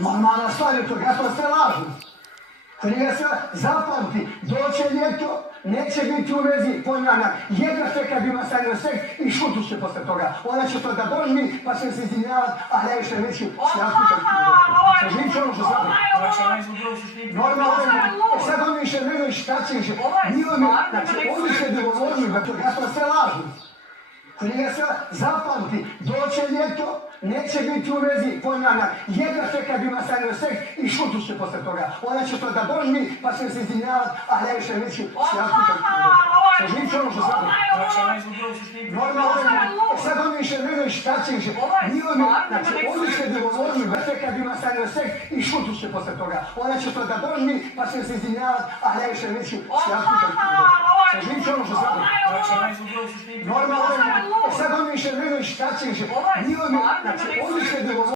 Normalna stvar je to, ja to sve lažu. Prije sve zapamti, doće ljeto, neće biti u vezi, ponavljam, jedna će kad ima sa njom seks i šutu će posle toga. Ona će to da doživi, pa će se izvinjavati, a najviše neće sjasniti. Živit će ono što sad. Normalno, sad oni više ne znaju šta će više. Znači, oni se dogovorili, ja to sve lažu. Prije sve zapamti, doće ljeto, neće biti u vezi, ponavljam, jedna će kad ima sa njom seks i šutu će posle toga. Ona će to da doživi, pa će se izvinjavati, a najviše neće sjasniti. Živit će ono što sad. Normalno, sad oni više ne znaju šta će više. Znači, oni se dogovorili, kad ima sa njom seks i šutu će posle toga. Ona će to da doživi, pa će se izvinjavati, a najviše neće sjasniti. Živit će ono što sad. Normalno, sad oni više ne znaju šta će više. Znači, oni se dogovorili.